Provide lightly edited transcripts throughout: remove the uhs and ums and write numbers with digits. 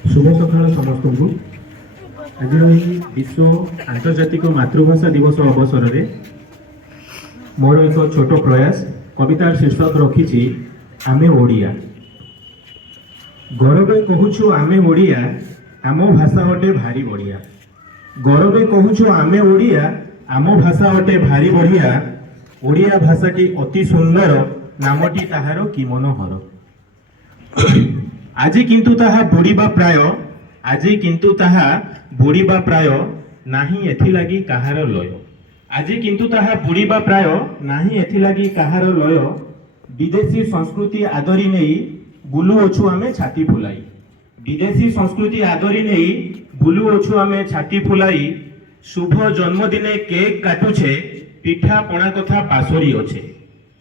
शुभ सकाल समस्त को आज विश्व आंतर्जातिक मातृभाषा दिवस अवसर में मोर एक छोट प्रयास कवितार शीर्षक रखी आमे ओडिया। गौरवे कहूछु आमे ओडिया, आम भाषा अटे भारी बढ़िया। गौरवे कहूछु आमे ओडिया, आम भाषा अटे भारी बढ़िया। ओडिया भाषाटी अति सुंदर, नामटी ताहार कि मनोहर। आजी किंतु ताहा बुड़ीबा प्राय, आजी किंतु ताहा बुड़ीबा प्राय, नाही एथिलागी काहार लय। आजी किंतु ताहा बुड़ीबा प्राय, नाही एथिलागी काहार लय। विदेशी संस्कृति आदरी नहीं बुलु अछु आमे छाती फुलाई। विदेशी संस्कृति आदरी नहीं बुलु अछु आमे छाती फुलाई। शुभ जन्मदिने केक काटुछे, पिठा पणा कथा पासोरी अच्छे।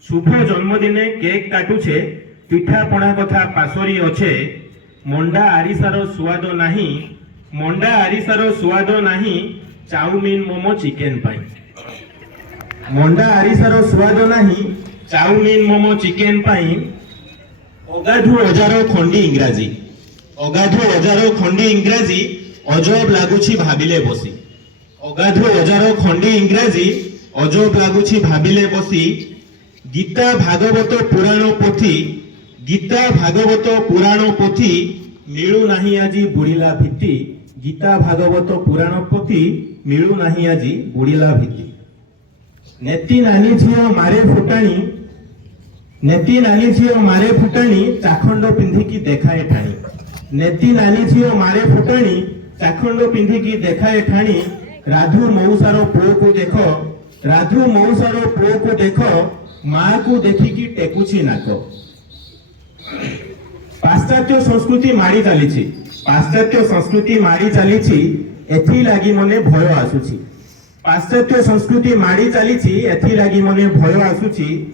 शुभ जन्मदिने केक काटुछे, पिठा पणा कथा पासोरी अच्छे। मंडा आरिसार स्वाद नाही, मंडा आरिसार स्वाद नाही, चाउमिन मोमो चिकेन पाई। मंडा आरिसार स्वाद नाही, चाउमिन मोमो चिकेन पाई। अगाधु हजारो खंडी इंग्राजी, अगाधु हजारो खंडी इंग्राजी, अजब लागुछि भाबिले बसी। अगाधु हजारो खंडी इंग्राजी, अजब लागुछि भाबिले बसी। गीता भागवत पुराण पोथी, गीता भागवत पुराण पोथी, मिलू नाही आजी बुड़ीला भित्ति। गीता भागवत पुराण पोथी, मिलू नाही आजी बुड़ीला भित्ति। नेती नानी झियो मारे फुटाणी, नेती नानी झियो मारे फुटाणी, चाखंड पिंधिकी देखाए ठाणी। नेती नानी झियो मारे फुटाणी, चाखंड पिंधिकी देखाए ठाणी। राधु मौसार पुओ को देख, राधु मौसार पुओ को देख, माँ को देखिकी टेकुची नाक। पाश्चात्य संस्कृति मारी चली, पाश्चात्य संस्कृति मारी चली, एथि लागी मने भय आसुची। पाश्चात्य संस्कृति मारी चली, एथि लागी मने भय आसुची।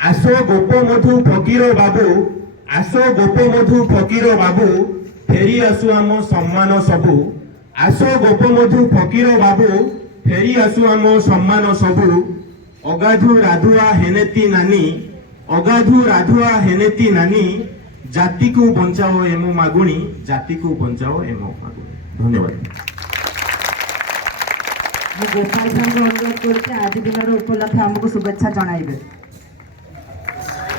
आसो गोप मधु फकीर बाबू, आसो गोप मधु फकीर बाबू, फेरी आसु आम सम्मान सबू। आसो गोप मधु फकीर बाबू, फेरी आसु आम सम्मान सबू। अगाधु राधुआ हेनेती नानी, अगाधु राधुआ हेनेती नानी, जाति को बचाओ एमो मागुणी, जाति को बचाओ एमो मागुणी। धन्यवाद। गोपाल अनुरोध कर आज दिन उपलक्ष्य आमको शुभेच्छा जणाइबे।